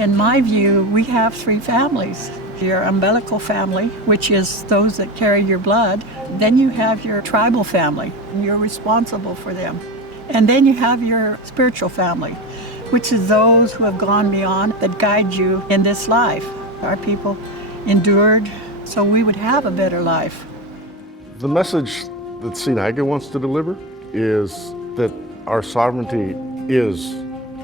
In my view, we have three families. Your umbilical family, which is those that carry your blood. Then you have your tribal family, and you're responsible for them. And then you have your spiritual family, which is those who have gone beyond that guide you in this life. Our people endured so we would have a better life. The message that CNIGA wants to deliver is that our sovereignty is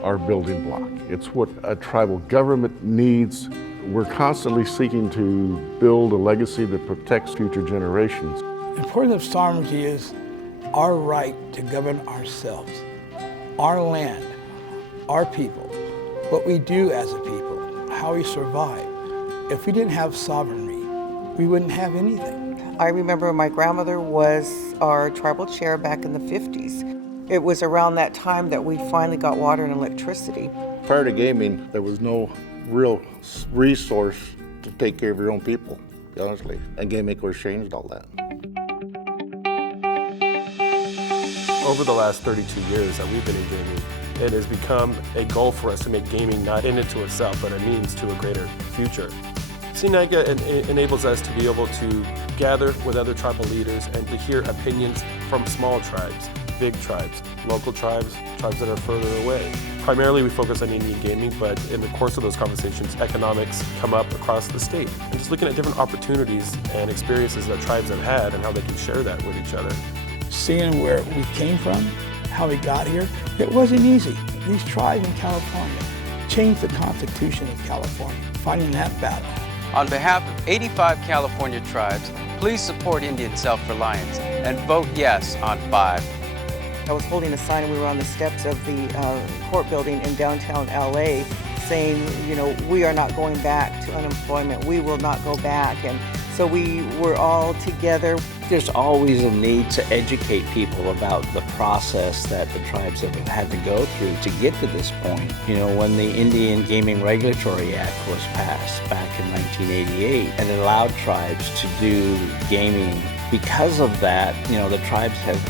our building block. It's what a tribal government needs. We're constantly seeking to build a legacy that protects future generations. The importance of sovereignty is our right to govern ourselves, our land, our people, what we do as a people, how we survive. If we didn't have sovereignty, we wouldn't have anything. I remember my grandmother was our tribal chair back in the 50s. It was around that time that we finally got water and electricity. Prior to gaming, there was no real resource to take care of your own people, honestly. And gaming, of course, changed all that. Over the last 32 years that we've been in gaming, it has become a goal for us to make gaming not an end to itself, but a means to a greater future. CNIGA enables us to be able to gather with other tribal leaders and to hear opinions from small tribes, big tribes, local tribes, tribes that are further away. Primarily we focus on Indian gaming, but in the course of those conversations, economics come up across the state. And just looking at different opportunities and experiences that tribes have had and how they can share that with each other. Seeing where we came from, how we got here, it wasn't easy. These tribes in California changed the Constitution of California, fighting that battle. On behalf of 85 California tribes, please support Indian self-reliance and vote yes on 5. I was holding a sign and we were on the steps of the court building in downtown LA saying, you know, we are not going back to unemployment. We will not go back. And so we were all together. There's always a need to educate people about the process that the tribes have had to go through to get to this point. You know, when the Indian Gaming Regulatory Act was passed back in 1988, and it allowed tribes to do gaming. Because of that, you know, the tribes have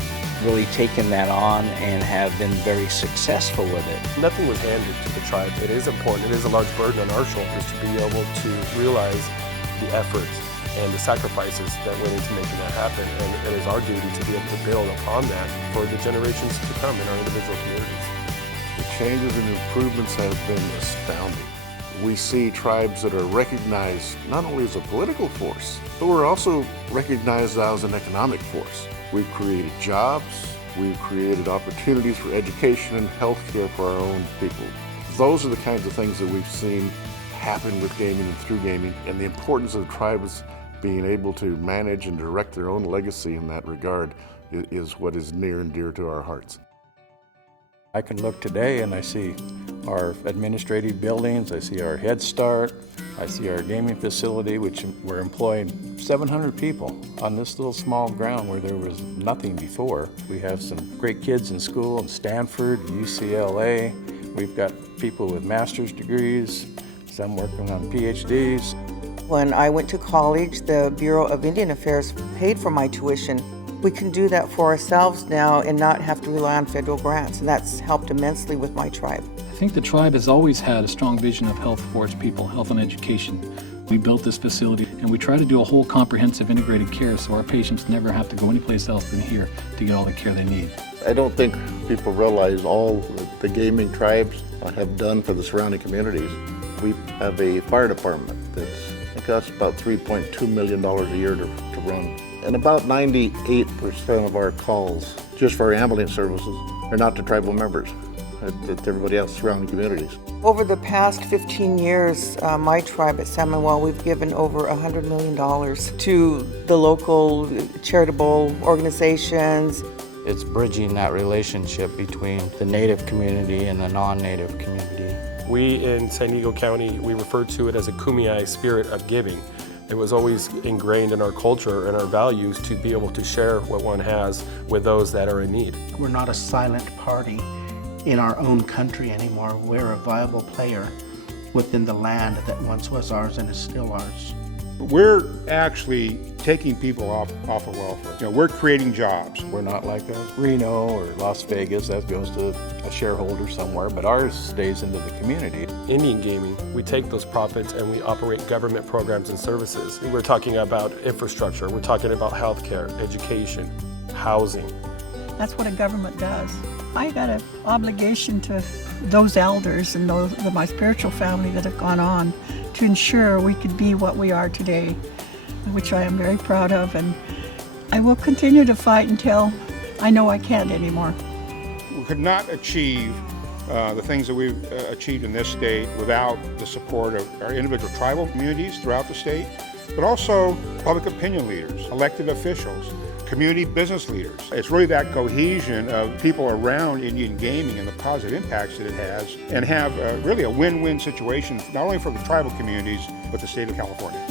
really taken that on and have been very successful with it. Nothing was handed to the tribe. It is important. It is a large burden on our shoulders to be able to realize the efforts and the sacrifices that went into making that happen. And it is our duty to be able to build upon that for the generations to come in our individual communities. The changes and improvements have been astounding. We see tribes that are recognized not only as a political force, but we're also recognized as an economic force. We've created jobs, we've created opportunities for education and healthcare for our own people. Those are the kinds of things that we've seen happen with gaming and through gaming, and the importance of tribes being able to manage and direct their own legacy in that regard is what is near and dear to our hearts. I can look today and I see our administrative buildings, I see our Head Start, I see our gaming facility, which we're employing 700 people on this little small ground where there was nothing before. We have some great kids in school in Stanford, UCLA. We've got people with master's degrees, some working on PhDs. When I went to college, the Bureau of Indian Affairs paid for my tuition. We can do that for ourselves now and not have to rely on federal grants, and that's helped immensely with my tribe. I think the tribe has always had a strong vision of health for its people, health and education. We built this facility and we try to do a whole comprehensive integrated care so our patients never have to go anyplace else than here to get all the care they need. I don't think people realize all that the gaming tribes have done for the surrounding communities. We have a fire department that's, I think that's about $3.2 million a year to run. And about 98% of our calls, just for our ambulance services, are not to tribal members. It's everybody else surrounding communities. Over the past 15 years, my tribe at San Manuel, we've given over $100 million to the local charitable organizations. It's bridging that relationship between the Native community and the non-Native community. We in San Diego County, we refer to it as a kumeyaay spirit of giving. It was always ingrained in our culture and our values to be able to share what one has with those that are in need. We're not a silent party in our own country anymore. We're a viable player within the land that once was ours and is still ours. We're actually taking people off of welfare. You know, we're creating jobs. We're not like a Reno or Las Vegas that goes to a shareholder somewhere, but ours stays into the community. Indian gaming, we take those profits and we operate government programs and services. We're talking about infrastructure, we're talking about healthcare, education, housing. That's what a government does. I got an obligation to those elders and my spiritual family that have gone on to ensure we could be what we are today, which I am very proud of, and I will continue to fight until I know I can't anymore. We could not achieve the things that we've achieved in this state without the support of our individual tribal communities throughout the state, but also public opinion leaders, elected officials, community business leaders. It's really that cohesion of people around Indian gaming and the positive impacts that it has, and have really a win-win situation, not only for the tribal communities, but the state of California.